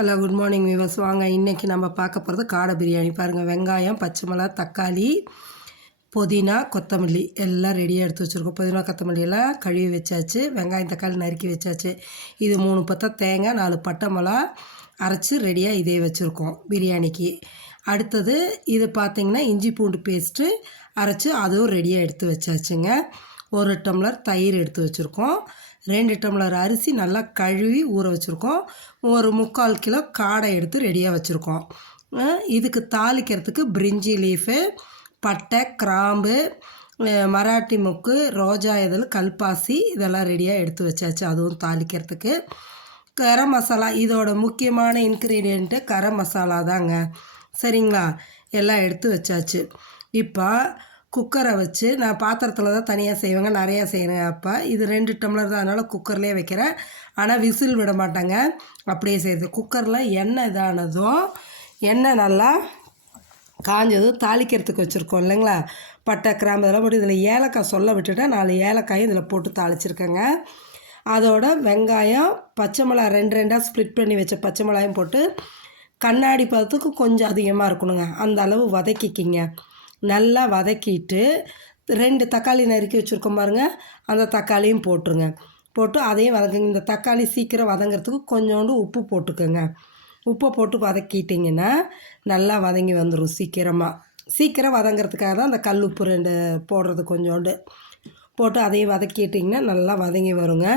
Hello good morning viewers. வாங்க இன்றைக்கி நம்ம பார்க்க போகிறது காடை பிரியாணி. பாருங்கள், வெங்காயம், பச்சை மிளகா, தக்காளி, புதினா, கொத்தமல்லி எல்லாம் ரெடியாக எடுத்து வச்சுருக்கோம். புதினா கொத்தமல்லி எல்லாம் கழுவி வச்சாச்சு. வெங்காயம் தக்காளி நறுக்கி வச்சாச்சு. இது 3 பத்தை தேங்காய், 4 பட்டை மிளகா அரைச்சி ரெடியாக இதே வச்சுருக்கோம் பிரியாணிக்கு. அடுத்தது இது பார்த்திங்கன்னா இஞ்சி பூண்டு பேஸ்ட்டு அரைச்சி அதுவும் ரெடியாக எடுத்து வச்சாச்சுங்க. 1 டம்ளர் தயிர் எடுத்து வச்சுருக்கோம். 2 டம்ளர் அரிசி நல்லா கழுவி ஊற வச்சுருக்கோம். ஒரு 3/4 கிலோ காடை எடுத்து ரெடியாக வச்சுருக்கோம். இதுக்கு தாளிக்கிறதுக்கு பிரிஞ்சி லீஃபு, பட்டை, கிராம்பு, மராட்டி மொக்கு, ரோஜா இதழ், கல்பாசி இதெல்லாம் ரெடியாக எடுத்து வச்சாச்சு. அதுவும் தாளிக்கிறதுக்கு. கரம் மசாலா, இதோட முக்கியமான இன்க்ரீடியண்ட்டு கரம் மசாலா தாங்க. சரிங்களா? எல்லாம் எடுத்து வச்சாச்சு. இப்போ குக்கரை வச்சு, நான் பாத்திரத்தில் தான் தனியாக செய்வேங்க, நிறையா செய்கிறேன். அப்போ இது 2 டம்ளர் தான், அதனால் குக்கர்லேயே வைக்கிறேன். ஆனால் விசில் விட மாட்டேங்க, அப்படியே செய்கிறது. குக்கரில் எண்ணெய் இதானதும், எண்ணெய் நல்லா காஞ்சதும் தாளிக்கிறதுக்கு வச்சுருக்கோம் இல்லைங்களா, பட்டை, கிராம்பு இதெல்லாம் போட்டு இதில் ஏலக்காய் சொல்ல விட்டுட்டேன். 4 ஏலக்காயும் இதில் போட்டு தாளிச்சிருக்கேங்க. அதோட வெங்காயம், பச்சை மிளகா 2 ஸ்ப்ளிட் பண்ணி வச்ச பச்சை மிளகாயும் போட்டு கண்ணாடி பதத்துக்கு கொஞ்சம் அதிகமாக இருக்கணுங்க, அந்த அளவு வதக்கிக்கிங்க. நல்லா வதக்கிட்டு 2 தக்காளி நறுக்கி வச்சுருக்கோம் பாருங்கள், அந்த தக்காளியும் போட்டுருங்க. போட்டு அதையும் வதக்குங்க. இந்த தக்காளி சீக்கிரம் வதங்கிறதுக்கு கொஞ்சோண்டு உப்பு போட்டுக்கோங்க. உப்பை போட்டு வதக்கிட்டிங்கன்னா நல்லா வதங்கி வந்துடும் சீக்கிரம் வதங்கிறதுக்காக தான் அந்த கல் உப்பு 2 போடுறது. கொஞ்சோண்டு போட்டு அதையும் வதக்கிட்டிங்கன்னா நல்லா வதங்கி வருங்க.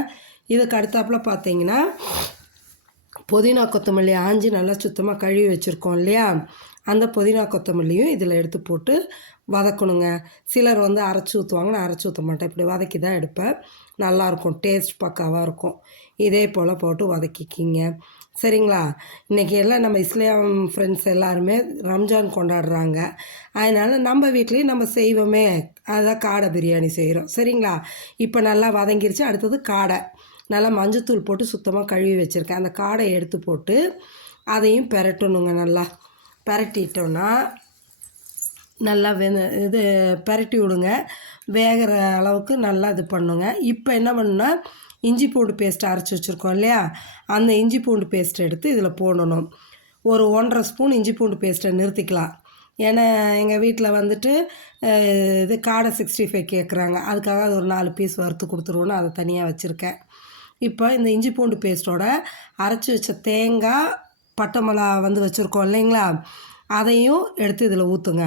இதுக்கு அடுத்தாப்பில் பார்த்தீங்கன்னா புதினா கொத்தமல்லி ஆஞ்சி நல்லா சுத்தமாக கழுவி வச்சுருக்கோம் இல்லையா, அந்த புதினா கொத்தமல்லியும் இதில் எடுத்து போட்டு வதக்கணுங்க. சிலர் அரைச்சி ஊற்றுவாங்க, நான் அரைச்சி ஊற்ற மாட்டேன். இப்படி வதக்கி தான் எடுப்பேன். நல்லாயிருக்கும், டேஸ்ட் பக்காவாக இருக்கும். இதே போல் போட்டு வதக்கிக்கிங்க. சரிங்களா? இன்றைக்கி எல்லாம் நம்ம இஸ்லாம் ஃப்ரெண்ட்ஸ் எல்லாருமே ரம்ஜான் கொண்டாடுறாங்க. அதனால் நம்ம வீட்லேயும் நம்ம செய்வோமே, அதுதான் காடை பிரியாணி செய்கிறோம். சரிங்களா? இப்போ நல்லா வதங்கிருச்சு. அடுத்தது காடை நல்லா மஞ்சத்தூள் போட்டு சுத்தமாக கழுவி வச்சுருக்கேன். அந்த காடையை எடுத்து போட்டு அதையும் பெரட்டணுங்க. நல்லா பெரட்டிட்டோன்னா நல்லா பெரட்டி விடுங்க. வேகிற அளவுக்கு நல்லா இது பண்ணுங்க. இப்போ என்ன பண்ணுன்னா, இஞ்சி பூண்டு பேஸ்ட் அரைச்சி வச்சுருக்கோம் இல்லையா, அந்த இஞ்சி பூண்டு பேஸ்ட்டை எடுத்து இதில் போடணும். ஒரு 1.5 ஸ்பூன் இஞ்சி பூண்டு பேஸ்ட்டை நிறுத்திக்கலாம். ஏன்னா எங்கள் வீட்டில் இது காடை 65 கேட்குறாங்க. அதுக்காக அது ஒரு 4 பீஸ் வறுத்து கொடுத்துருவோன்னு அதை தனியாக வச்சுருக்கேன். இப்போ இந்த இஞ்சி பூண்டு பேஸ்ட்டோட அரைச்சி வச்ச தேங்காய், பட்டை மிளகா வச்சுருக்கோம் இல்லைங்களா, அதையும் எடுத்து இதில் ஊற்றுங்க.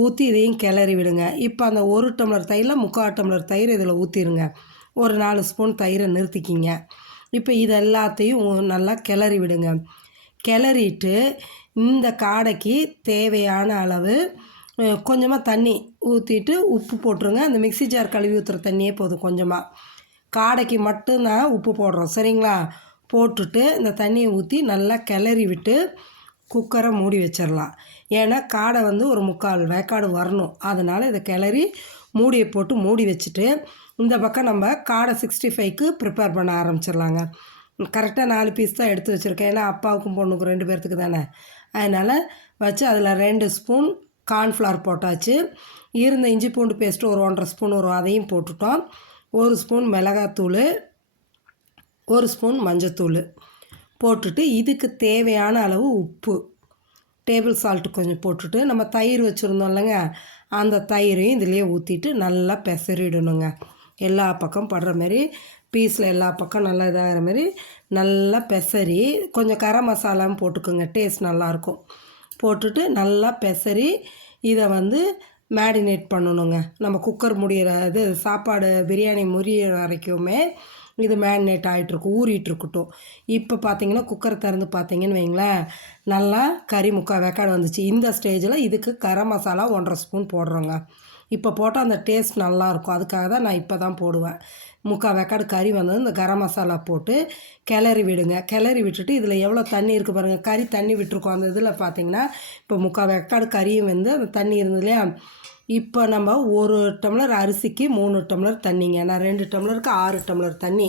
ஊற்றி இதையும் கிளறி விடுங்க. இப்போ அந்த 1 டம்ளர் தயிரில் 3/4 டம்ளர் தயிர் இதில் ஊற்றிடுங்க. ஒரு 4 ஸ்பூன் தயிரை நிறுத்திக்கிங்க. இப்போ இது எல்லாத்தையும் நல்லா கிளறி விடுங்க. கிளறிட்டு இந்த காடைக்கு தேவையான அளவு கொஞ்சமாக தண்ணி ஊற்றிட்டு உப்பு போட்டுருங்க. அந்த மிக்ஸி ஜார் கழுவி ஊற்றுற தண்ணியே போதும். கொஞ்சமாக காடைக்கு மட்டும்தான் உப்பு போடுறோம். சரிங்களா? போட்டுட்டு இந்த தண்ணியை ஊற்றி நல்லா கிளறி விட்டு குக்கரை மூடி வச்சிடலாம். ஏன்னா காடை ஒரு 3/4 வேக்காடு வரணும். அதனால் இதை கிளறி மூடியை போட்டு மூடி வச்சுட்டு இந்த பக்கம் நம்ம காடை 65க்கு ப்ரிப்பேர் பண்ண ஆரம்பிச்சிடலாங்க. கரெக்டாக 4 பீஸ் தான் எடுத்து வச்சுருக்கேன். ஏன்னா அப்பாவுக்கும் பொண்ணுக்கும் 2 பேர்த்துக்கு தானே. அதனால் வச்சு அதில் 2 ஸ்பூன் கார்ன்ஃப்ளவர் போட்டாச்சு. இருந்த இஞ்சி பூண்டு பேஸ்ட்டு ஒரு 1.5 ஸ்பூன் வரும், அதையும் போட்டுட்டோம். 1 ஸ்பூன் மிளகாத்தூள், 1 ஸ்பூன் மஞ்சத்தூள் போட்டுட்டு இதுக்கு தேவையான அளவு உப்பு, டேபிள் சால்ட்டு கொஞ்சம் போட்டுட்டு நம்ம தயிர் வச்சுருந்தோம் இல்லைங்க, அந்த தயிரையும் இதிலே ஊற்றிட்டு நல்லா பெசறிடணுங்க. எல்லா பக்கம் படுற மாதிரி பீஸில் எல்லா பக்கம் நல்லா இதாகிற மாதிரி நல்லா பெசரி கொஞ்சம் கரம் மசாலாவும் போட்டுக்கோங்க, டேஸ்ட் நல்லாயிருக்கும். போட்டுட்டு நல்லா பெசரி இதை மேரினேட் பண்ணணுங்க. நம்ம குக்கர் முடிகிற சாப்பாடு பிரியாணி முறிகிற வரைக்குமே இது மேரினேட் ஆகிட்டுருக்கும், ஊறிட்டுருக்கட்டும். இப்போ பார்த்தீங்கன்னா குக்கரை திறந்து பார்த்தீங்கன்னு வைங்களேன், நல்லா கறி 3/4 வேக்காடு வந்துச்சு. இந்த ஸ்டேஜில் இதுக்கு கரம் மசாலா 1.5 ஸ்பூன் போடுறோங்க. இப்போ போட்டால் அந்த டேஸ்ட் நல்லாயிருக்கும். அதுக்காக தான் நான் இப்போ தான் போடுவேன். 3/4 வேக்காடு கறி இந்த கரம் மசாலா போட்டு கிளறி விடுங்க. கிளறி விட்டுட்டு இதில் எவ்வளோ தண்ணி இருக்குது பாருங்கள். கறி தண்ணி விட்டுருக்கோம். அந்த இதில் பார்த்தீங்கன்னா இப்போ 3/4 வேக்காடு கறியும் அந்த தண்ணி இருந்தது இல்லையா, இப்போ நம்ம 1 டம்ளர் அரிசிக்கு 3 டம்ளர் தண்ணிங்க. நான் 2 டம்ளருக்கு 6 டம்ளர் தண்ணி,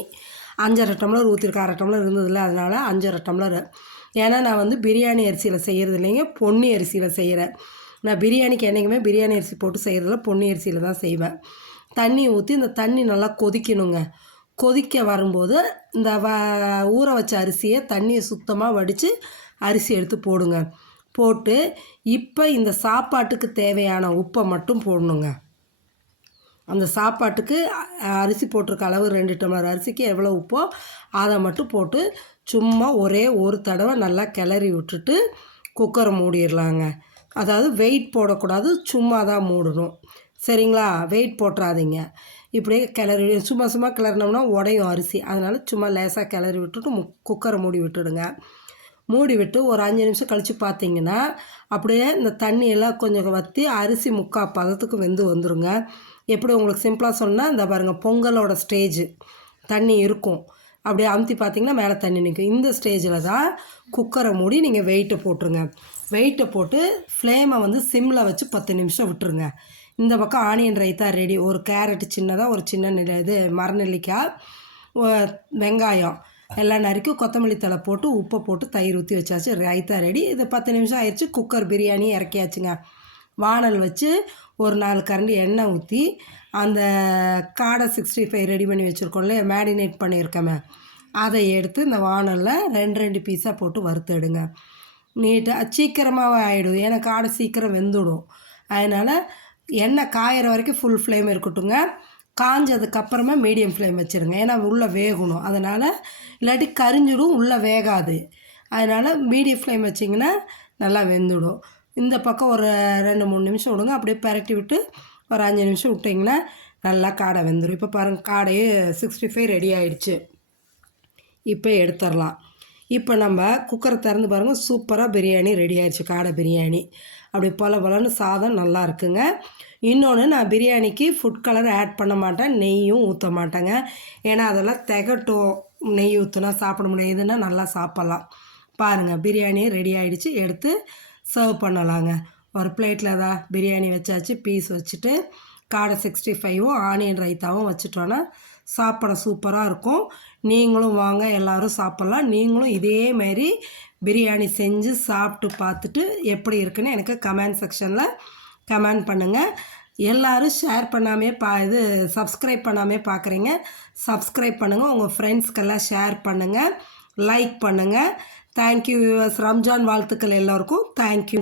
5.5 டம்ளர் ஊற்றிருக்கேன். 1/2 டம்ளர் இருந்ததில்ல, அதனால் 5.5 டம்ளர். ஏன்னா நான் பிரியாணி அரிசியில் செய்கிறது இல்லைங்க, பொன்னி அரிசியில் செய்கிறேன். நான் பிரியாணிக்கு என்றைக்குமே பிரியாணி அரிசி போட்டு செய்கிறதில்ல, பொன்னி அரிசியில் தான் செய்வேன். தண்ணி ஊற்றி இந்த தண்ணி நல்லா கொதிக்கணுங்க. கொதிக்க வரும்போது இந்த ஊற வச்ச அரிசியை தண்ணியை சுத்தமாக வடித்து அரிசி எடுத்து போடுங்க. போட்டு இப்போ இந்த சாப்பாட்டுக்கு தேவையான உப்பை மட்டும் போடணுங்க. அந்த சாப்பாட்டுக்கு அரிசி போட்டிருக்க அளவு 2 டம்ளர் அரிசிக்கு எவ்வளோ உப்போ அதை மட்டும் போட்டு சும்மா ஒரே ஒரு தடவை நல்லா கிளறி விட்டுட்டு குக்கரை மூடிடலாங்க. அதாவது வெயிட் போடக்கூடாது, சும்மா தான் மூடணும். சரிங்களா? வெயிட் போட்டுறாதீங்க. இப்படியே கிளறி சும்மா கிளறினோம்னா உடையும் அரிசி. அதனால் சும்மா லேசாக கிளறி விட்டுட்டு குக்கரை மூடி விட்டுடுங்க. மூடி விட்டு ஒரு 5 நிமிஷம் கழித்து பார்த்தீங்கன்னா அப்படியே இந்த தண்ணியெல்லாம் கொஞ்சம் வற்றி அரிசி 3/4 பதத்துக்கு வெந்து வந்துடுங்க. எப்படி உங்களுக்கு சிம்பிளாக சொன்னால் இந்த பாருங்கள், பொங்கலோட ஸ்டேஜ் தண்ணி இருக்கும். அப்படியே அமுத்தி பார்த்திங்கன்னா மேலே தண்ணி நிற்கும். இந்த ஸ்டேஜில் தான் குக்கரை மூடி நீங்கள் வெயிட்டை போட்டுருங்க. வெயிட்டை போட்டு ஃப்ளேமை வந்து சிம்மில் வச்சு 10 நிமிஷம் விட்டுருங்க. இந்த பக்கம் ஆனியன் ரைத்தா ரெடி. ஒரு கேரட்டு சின்னதாக, ஒரு சின்ன மரநெல்லிக்காய், வெங்காயம் எல்லாம் நறுக்கி கொத்தமல்லி தழை போட்டு உப்பை போட்டு தயிர் ஊற்றி வச்சாச்சு. ரைத்தா ரெடி. இது 10 நிமிஷம் ஆயிடுச்சு. குக்கர் பிரியாணி இறக்கியாச்சுங்க. வானல் வச்சு ஒரு 4 கரண்டி எண்ணெய் ஊற்றி அந்த காடை 65 ரெடி பண்ணி வச்சுருக்கோம்ல, மேரினேட் பண்ணியிருக்கோமே, அதை எடுத்து இந்த வானலில் 2 பீஸாக போட்டு வறுத்து எடுங்க. நீட்டாக சீக்கிரமாகவே ஆகிடும். ஏன்னா காடை சீக்கிரம் வெந்துடும். அதனால் எண்ணெய் காயிற வரைக்கும் ஃபுல் ஃப்ளேம் இருக்கட்டுங்க. காஞ்சதுக்கப்புறமா மீடியம் ஃப்ளேம் வச்சுருங்க. ஏன்னா உள்ளே வேகணும். அதனால் இல்லாட்டி கரிஞ்சிடும், உள்ளே வேகாது. அதனால் மீடியம் ஃப்ளேம் வச்சிங்கன்னா நல்லா வெந்துடும். இந்த பக்கம் ஒரு 2-3 நிமிஷம் விடுங்க. அப்படியே பரட்டி விட்டு ஒரு 5 நிமிஷம் விட்டிங்கன்னா நல்லா காடை வெந்துடும். இப்போ பாருங்கள், காடையே 65 ரெடி ஆகிடுச்சு. இப்போ எடுத்துடலாம். இப்போ நம்ம குக்கரை திறந்து பாருங்கள், சூப்பராக பிரியாணி ரெடி ஆகிடுச்சு. காடை பிரியாணி அப்படி பொலன்னு சாதம் நல்லா இருக்குங்க. இன்னொன்று, நான் பிரியாணிக்கு ஃபுட் கலர் ஆட் பண்ண மாட்டேன், நெய்யும் ஊற்ற மாட்டேங்க. ஏன்னா அதெல்லாம் திகட்டும். நெய் ஊற்றினா சாப்பிட முடியாது. இதுன்னா நல்லா சாப்பிட்லாம். பாருங்கள், பிரியாணி ரெடி ஆகிடுச்சு. எடுத்து சர்வ் பண்ணலாங்க. ஒரு பிளேட்டில் தான் பிரியாணி வச்சாச்சு. பீஸ் வச்சுட்டு காடை 65ம் ஆனியன் ரைத்தாவும் வச்சுட்டோன்னா சாப்பிட சூப்பராக இருக்கும். நீங்களும் வாங்க, எல்லோரும் சாப்பிட்லாம். நீங்களும் இதேமாரி பிரியாணி செஞ்சு சாப்பிட்டு பார்த்துட்டு எப்படி இருக்குன்னு எனக்கு கமெண்ட் செக்ஷனில் கமெண்ட் பண்ணுங்கள். எல்லோரும் ஷேர் பண்ணாமே சப்ஸ்கிரைப் பண்ணாமே பார்க்குறீங்க. சப்ஸ்கிரைப் பண்ணுங்கள். உங்கள் ஃப்ரெண்ட்ஸ்க்கெல்லாம் ஷேர் பண்ணுங்கள், லைக் பண்ணுங்கள். Thank you viewers. ரம்ஜான் வாழ்த்துக்கள் எல்லோருக்கும். தேங்க்யூ.